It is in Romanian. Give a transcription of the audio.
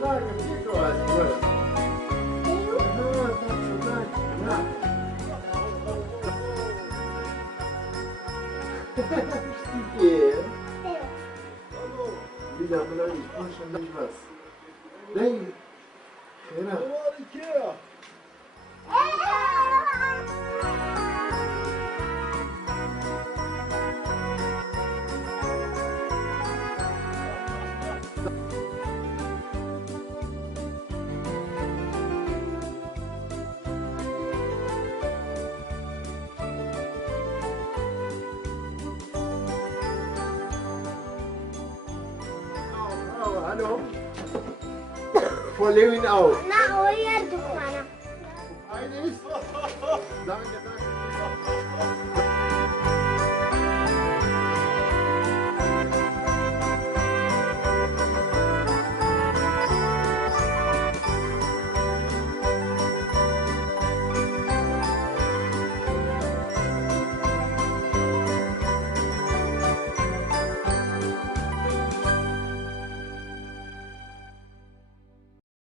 Danke, Pico, also. Știi bine, până aici, spun și aici vas. Dai, era. Hallo? Vor Lewin auch. Na, o iar după ana. Eines? Danke, danke.